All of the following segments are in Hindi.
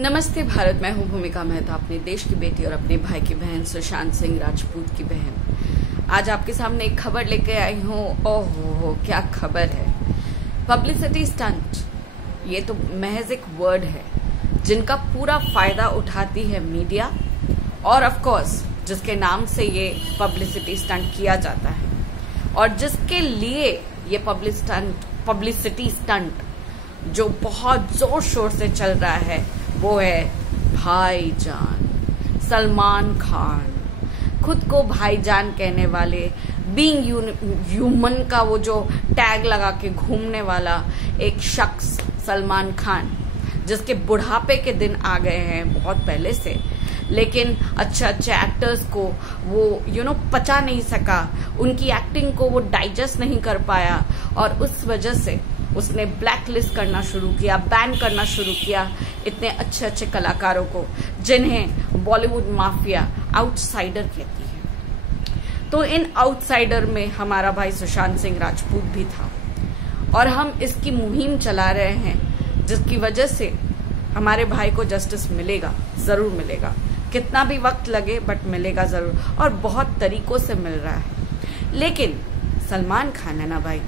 नमस्ते भारत, मैं हूं भूमिका मेहता, अपने देश की बेटी और अपने भाई की बहन सुशांत सिंह राजपूत की बहन। आज आपके सामने एक खबर लेके आई हूं। ओहो क्या खबर है। पब्लिसिटी स्टंट, ये तो महज एक वर्ड है जिनका पूरा फायदा उठाती है मीडिया और ऑफ कोर्स जिसके नाम से ये पब्लिसिटी स्टंट किया जाता है और जिसके लिए ये पब्लिसिटी स्टंट जो बहुत जोर शोर से चल रहा है वो है भाईजान सलमान खान। खुद को भाईजान कहने वाले, बीइंग ह्यूमन का वो जो टैग लगा के घूमने वाला एक शख्स सलमान खान, जिसके बुढ़ापे के दिन आ गए हैं बहुत पहले से, लेकिन अच्छे अच्छे एक्टर्स को वो पचा नहीं सका, उनकी एक्टिंग को वो डाइजेस्ट नहीं कर पाया और उस वजह से उसने ब्लैक लिस्ट करना शुरू किया, बैन करना शुरू किया इतने अच्छे अच्छे कलाकारों को जिन्हें बॉलीवुड माफिया आउटसाइडर कहती है। तो इन आउटसाइडर में हमारा भाई सुशांत सिंह राजपूत भी था और हम इसकी मुहिम चला रहे हैं जिसकी वजह से हमारे भाई को जस्टिस मिलेगा, जरूर मिलेगा, कितना भी वक्त लगे बट मिलेगा जरूर और बहुत तरीकों से मिल रहा है। लेकिन सलमान खान है ना भाई,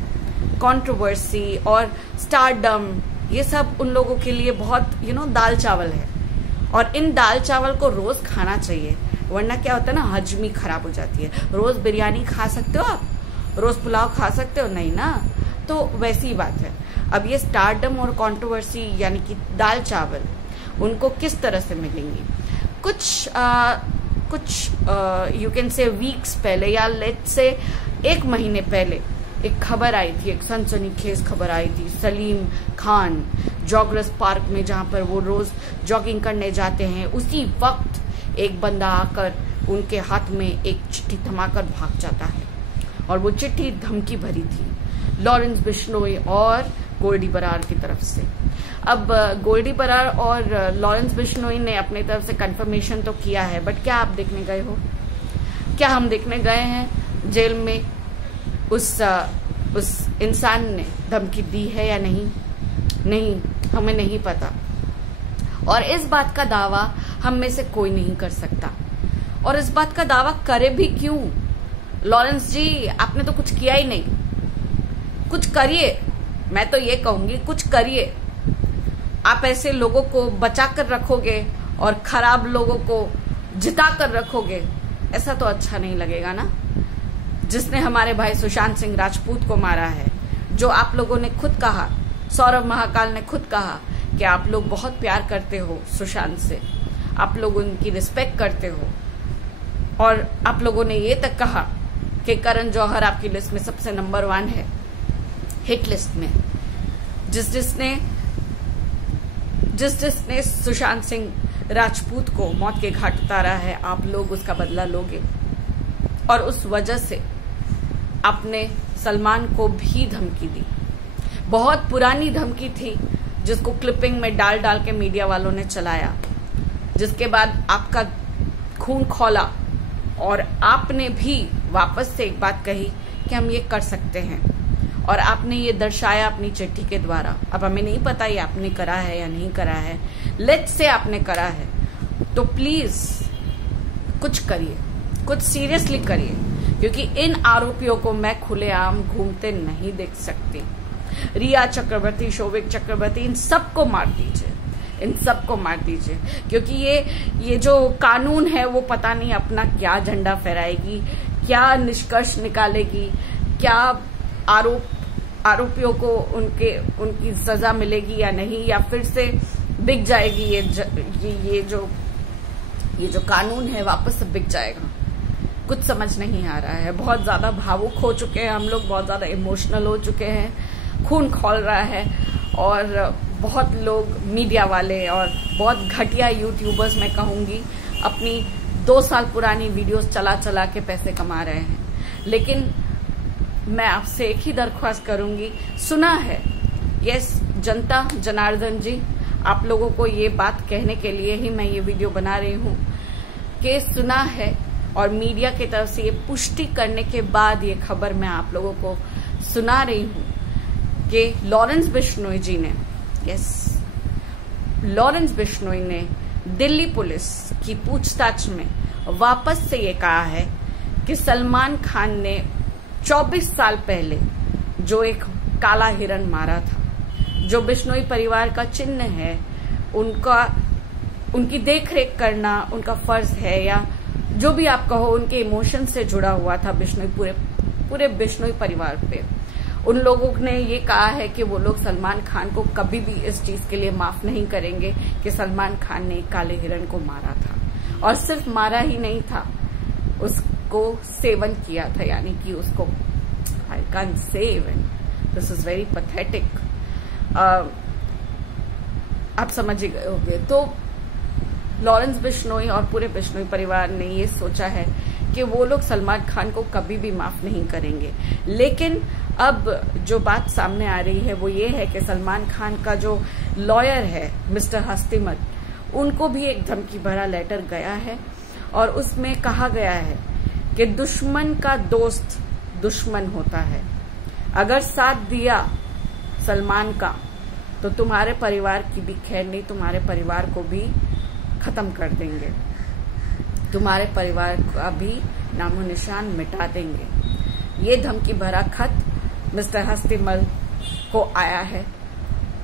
कंट्रोवर्सी और स्टारडम ये सब उन लोगों के लिए बहुत दाल चावल है और इन दाल चावल को रोज खाना चाहिए, वरना क्या होता है ना, हजमी खराब हो जाती है। रोज बिरयानी खा सकते हो आप, रोज पुलाव खा सकते हो नहीं ना, तो वैसी ही बात है। अब ये स्टारडम और कंट्रोवर्सी यानी कि दाल चावल उनको किस तरह से मिलेंगी? कुछ यू कैन से वीक्स पहले या लेट्स से एक महीने पहले एक खबर आई थी, एक सनसनीखेज खबर आई थी। सलीम खान जॉगर्स पार्क में जहां पर वो रोज जॉगिंग करने जाते हैं, उसी वक्त एक बंदा आकर उनके हाथ में एक चिट्ठी थमाकर भाग जाता है और वो चिट्ठी धमकी भरी थी लॉरेंस बिश्नोई और गोल्डी बरार की तरफ से। अब गोल्डी बरार और लॉरेंस बिश्नोई ने अपनी तरफ से कंफर्मेशन तो किया है, बट क्या आप देखने गए हो? क्या हम देखने गए हैं जेल में उस इंसान ने धमकी दी है या नहीं, हमें नहीं पता और इस बात का दावा हम में से कोई नहीं कर सकता। और इस बात का दावा करे भी क्यों? लॉरेंस जी, आपने तो कुछ किया ही नहीं, कुछ करिए। मैं तो ये कहूंगी कुछ करिए। आप ऐसे लोगों को बचा कर रखोगे और खराब लोगों को जिता कर रखोगे, ऐसा तो अच्छा नहीं लगेगा ना। जिसने हमारे भाई सुशांत सिंह राजपूत को मारा है, जो आप लोगों ने खुद कहा, सौरभ महाकाल ने खुद कहा कि आप लोग बहुत प्यार करते हो सुशांत से, आप लोग उनकी रिस्पेक्ट करते हो और आप लोगों ने ये तक कहा कि करण जौहर आपकी लिस्ट में सबसे नंबर 1 है, हिट लिस्ट में। जिसने सुशांत सिंह राजपूत को मौत के घाट उतारा है, आप लोग उसका बदला लोगे और उस वजह से आपने सलमान को भी धमकी दी। बहुत पुरानी धमकी थी जिसको क्लिपिंग में डाल के मीडिया वालों ने चलाया, जिसके बाद आपका खून खौला और आपने भी वापस से एक बात कही कि हम ये कर सकते हैं और आपने ये दर्शाया अपनी चिट्ठी के द्वारा। अब हमें नहीं पता ये आपने करा है या नहीं करा है, लेट्स से आपने करा है तो प्लीज कुछ करिए, कुछ सीरियसली करिए, क्योंकि इन आरोपियों को मैं खुलेआम घूमते नहीं देख सकती। रिया चक्रवर्ती, शोभिक चक्रवर्ती, इन सबको मार दीजिए, इन सबको मार दीजिए, क्योंकि ये जो कानून है वो पता नहीं अपना क्या झंडा फहराएगी, क्या निष्कर्ष निकालेगी, क्या आरोपियों को उनकी सजा मिलेगी या नहीं, या फिर से बिक जाएगी ये जो कानून है वापस से बिक जाएगा। कुछ समझ नहीं आ रहा है। बहुत ज्यादा भावुक हो चुके हैं हम लोग, बहुत ज्यादा इमोशनल हो चुके हैं, खून खौल रहा है और बहुत लोग मीडिया वाले और बहुत घटिया यूट्यूबर्स मैं कहूंगी अपनी 2 साल पुरानी वीडियोस चला के पैसे कमा रहे हैं। लेकिन मैं आपसे एक ही दरख्वास्त करूंगी, सुना है, यस जनता जनार्दन जी, आप लोगों को ये बात कहने के लिए ही मैं ये वीडियो बना रही हूँ कि सुना है और मीडिया की तरफ से ये पुष्टि करने के बाद ये खबर मैं आप लोगों को सुना रही हूँ कि लॉरेंस बिश्नोई जी ने लॉरेंस बिश्नोई ने दिल्ली पुलिस की पूछताछ में वापस से ये कहा है कि सलमान खान ने 24 साल पहले जो एक काला हिरण मारा था, जो बिश्नोई परिवार का चिन्ह है, उनकी देखरेख करना उनका फर्ज है, या जो भी आप कहो, उनके इमोशन से जुड़ा हुआ था बिश्नोई, पूरे बिश्नोई परिवार पे। उन लोगों ने ये कहा है कि वो लोग सलमान खान को कभी भी इस चीज के लिए माफ नहीं करेंगे कि सलमान खान ने काले हिरण को मारा था, और सिर्फ मारा ही नहीं था, उसको सेवन किया था, यानी कि उसको I can seven, this is very pathetic, आप समझ ही गए होंगे। तो लॉरेंस बिश्नोई और पूरे बिश्नोई परिवार ने ये सोचा है कि वो लोग सलमान खान को कभी भी माफ नहीं करेंगे। लेकिन अब जो बात सामने आ रही है वो ये है कि सलमान खान का जो लॉयर है मिस्टर हस्तिमत, उनको भी एक धमकी भरा लेटर गया है, और उसमें कहा गया है कि दुश्मन का दोस्त दुश्मन होता है। अगर साथ दिया सलमान का तो तुम्हारे परिवार की भी खैर नहीं, तुम्हारे परिवार को भी खत्म कर देंगे, तुम्हारे परिवार का भी नामो निशान मिटा देंगे। ये धमकी भरा खत मिस्टर हस्तिमल को आया है,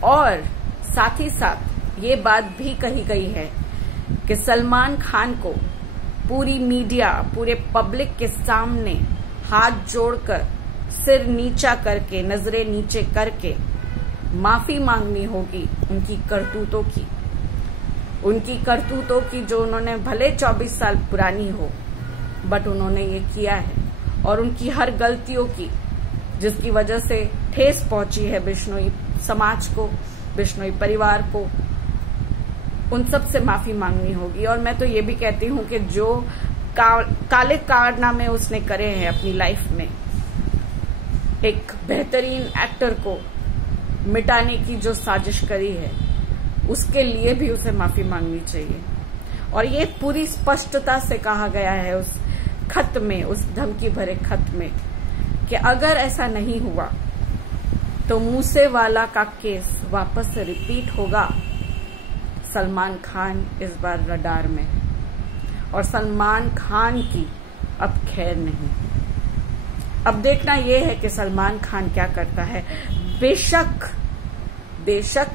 और साथ ही साथ ये बात भी कही गई है कि सलमान खान को पूरी मीडिया, पूरे पब्लिक के सामने हाथ जोड़कर, सिर नीचा करके, नजरें नीचे करके माफी मांगनी होगी उनकी करतूतों की जो उन्होंने भले 24 साल पुरानी हो, बट उन्होंने ये किया है, और उनकी हर गलतियों की जिसकी वजह से ठेस पहुंची है बिश्नोई समाज को, बिश्नोई परिवार को, उन सब से माफी मांगनी होगी। और मैं तो ये भी कहती हूँ कि जो काले कारनामे उसने करे हैं अपनी लाइफ में, एक बेहतरीन एक्टर को मिटाने की जो साजिश करी है, उसके लिए भी उसे माफी मांगनी चाहिए। और ये पूरी स्पष्टता से कहा गया है उस खत में, उस धमकी भरे खत में, कि अगर ऐसा नहीं हुआ तो मूसेवाला का केस वापस से रिपीट होगा। सलमान खान इस बार रडार में है, और सलमान खान की अब खैर नहीं। अब देखना यह है कि सलमान खान क्या करता है। बेशक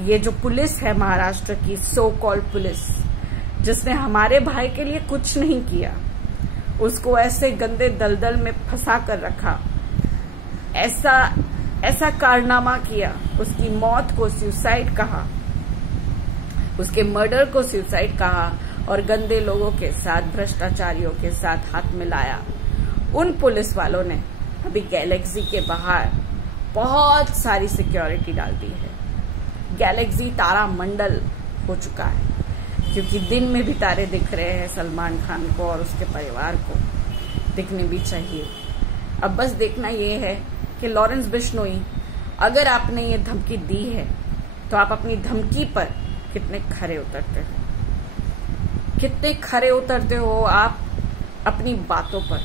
ये जो पुलिस है महाराष्ट्र की, सो कॉल्ड पुलिस, जिसने हमारे भाई के लिए कुछ नहीं किया, उसको ऐसे गंदे दलदल में फंसा कर रखा, ऐसा कारनामा किया, उसकी मौत को सुसाइड कहा, उसके मर्डर को सुसाइड कहा, और गंदे लोगों के साथ, भ्रष्टाचारियों के साथ हाथ मिलाया। उन पुलिस वालों ने अभी गैलेक्सी के बाहर बहुत सारी सिक्योरिटी डाल दी है। गैलेक्सी तारा मंडल हो चुका है, क्योंकि दिन में भी तारे दिख रहे हैं सलमान खान को, और उसके परिवार को दिखने भी चाहिए। अब बस देखना ये है कि लॉरेंस बिश्नोई, अगर आपने ये धमकी दी है तो आप अपनी धमकी पर कितने खरे उतरते हो, कितने खरे उतरते हो आप अपनी बातों पर।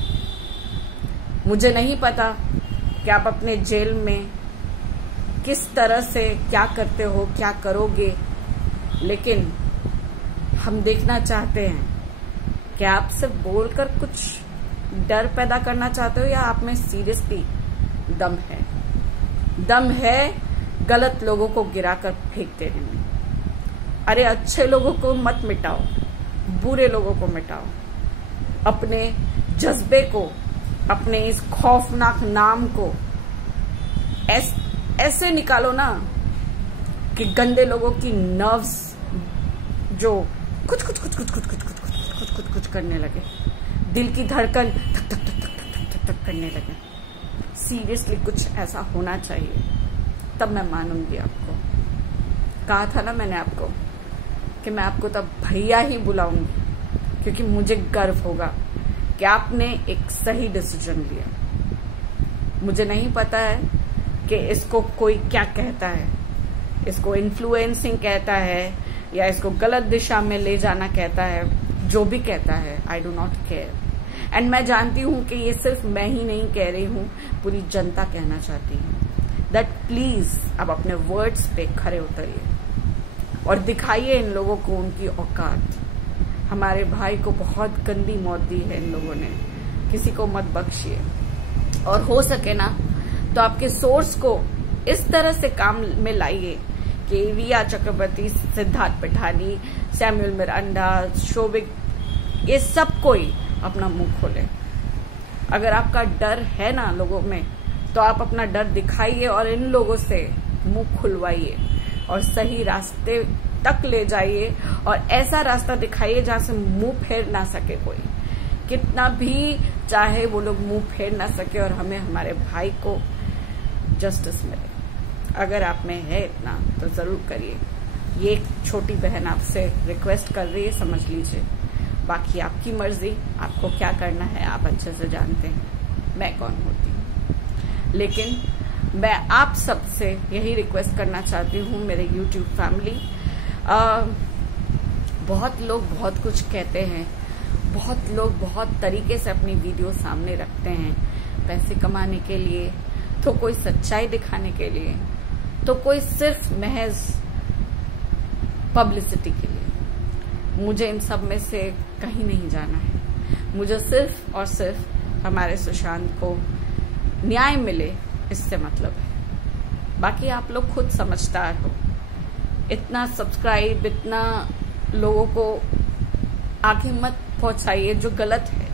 मुझे नहीं पता कि आप अपने जेल में किस तरह से क्या करते हो, क्या करोगे, लेकिन हम देखना चाहते हैं कि आप सिर्फ बोलकर कुछ डर पैदा करना चाहते हो, या आप में सीरियसली दम है गलत लोगों को गिराकर फेंक देने में। अरे अच्छे लोगों को मत मिटाओ, बुरे लोगों को मिटाओ। अपने जज्बे को, अपने इस खौफनाक नाम को ऐसे निकालो ना कि गंदे लोगों की नर्व्स जो कुछ करने लगे, दिल की धड़कन धक धक धक धक धक धक धक करने लगे। सीरियसली कुछ ऐसा होना चाहिए, तब मैं मानूंगी आपको। कहा था ना मैंने आपको कि मैं आपको तब भैया ही बुलाऊंगी, क्योंकि मुझे गर्व होगा कि आपने एक सही डिसीजन लिया। मुझे नहीं पता है कि इसको कोई क्या कहता है, इसको इन्फ्लुएंसिंग कहता है या इसको गलत दिशा में ले जाना कहता है, जो भी कहता है, I do not care. And मैं जानती हूं कि ये सिर्फ मैं ही नहीं कह रही हूं, पूरी जनता कहना चाहती है दैट प्लीज अब अपने वर्ड्स पे खरे उतरिए और दिखाइए इन लोगों को उनकी औकात। हमारे भाई को बहुत गंदी मौत दी है इन लोगों ने, किसी को मत बख्शिए। और हो सके ना तो आपके सोर्स को इस तरह से काम में लाइए कि रिया चक्रवर्ती, सिद्धार्थ पिठानी, सैमुअल मिरांडा, शोभिक, ये सब कोई अपना मुंह खोले। अगर आपका डर है ना लोगों में, तो आप अपना डर दिखाइए और इन लोगों से मुंह खुलवाइए और सही रास्ते तक ले जाइए और ऐसा रास्ता दिखाइए जहां से मुंह फेर ना सके कोई। कितना भी चाहे वो लोग मुंह फेर ना सके और हमें हमारे भाई को जस्टिस मिले। अगर आप में है इतना तो जरूर करिए। ये एक छोटी बहन आपसे रिक्वेस्ट कर रही है, समझ लीजिए। बाकी आपकी मर्जी, आपको क्या करना है आप अच्छे से जानते हैं, मैं कौन होती हूँ। लेकिन मैं आप सबसे यही रिक्वेस्ट करना चाहती हूँ, मेरे YouTube फैमिली, बहुत लोग बहुत कुछ कहते हैं, बहुत लोग बहुत तरीके से अपनी वीडियो सामने रखते हैं, पैसे कमाने के लिए, तो कोई सच्चाई दिखाने के लिए, तो कोई सिर्फ महज पब्लिसिटी के लिए। मुझे इन सब में से कहीं नहीं जाना है। मुझे सिर्फ और सिर्फ हमारे सुशांत को न्याय मिले, इससे मतलब है। बाकी आप लोग खुद समझदार हो। इतना सब्सक्राइब, इतना लोगों को आगे मत पहुंचाइए। जो गलत है,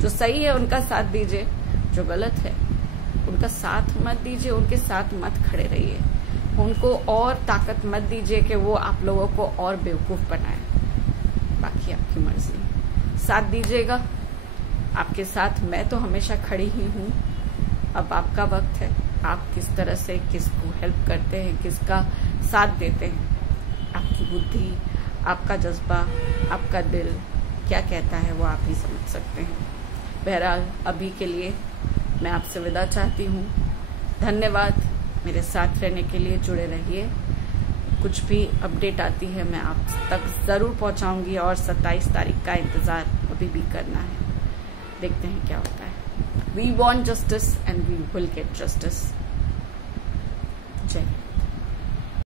जो सही है उनका साथ दीजिए, जो गलत है उनका साथ मत दीजिए, उनके साथ मत खड़े रहिए। उनको और ताकत मत दीजिए कि वो आप लोगों को और बेवकूफ बनाए। बाकी आपकी मर्जी, साथ दीजिएगा। आपके साथ मैं तो हमेशा खड़ी ही हूँ। अब आपका वक्त है, आप किस तरह से किसको हेल्प करते हैं, किसका साथ देते हैं। आपकी बुद्धि, आपका जज्बा, आपका दिल क्या कहता है वो आप ही समझ सकते हैं। बहरहाल अभी के लिए मैं आपसे विदा चाहती हूँ। धन्यवाद मेरे साथ रहने के लिए। जुड़े रहिए, कुछ भी अपडेट आती है मैं आप तक जरूर पहुंचाऊंगी और 27 तारीख का इंतजार अभी भी करना है। देखते हैं क्या होता है। We want justice and we will get justice.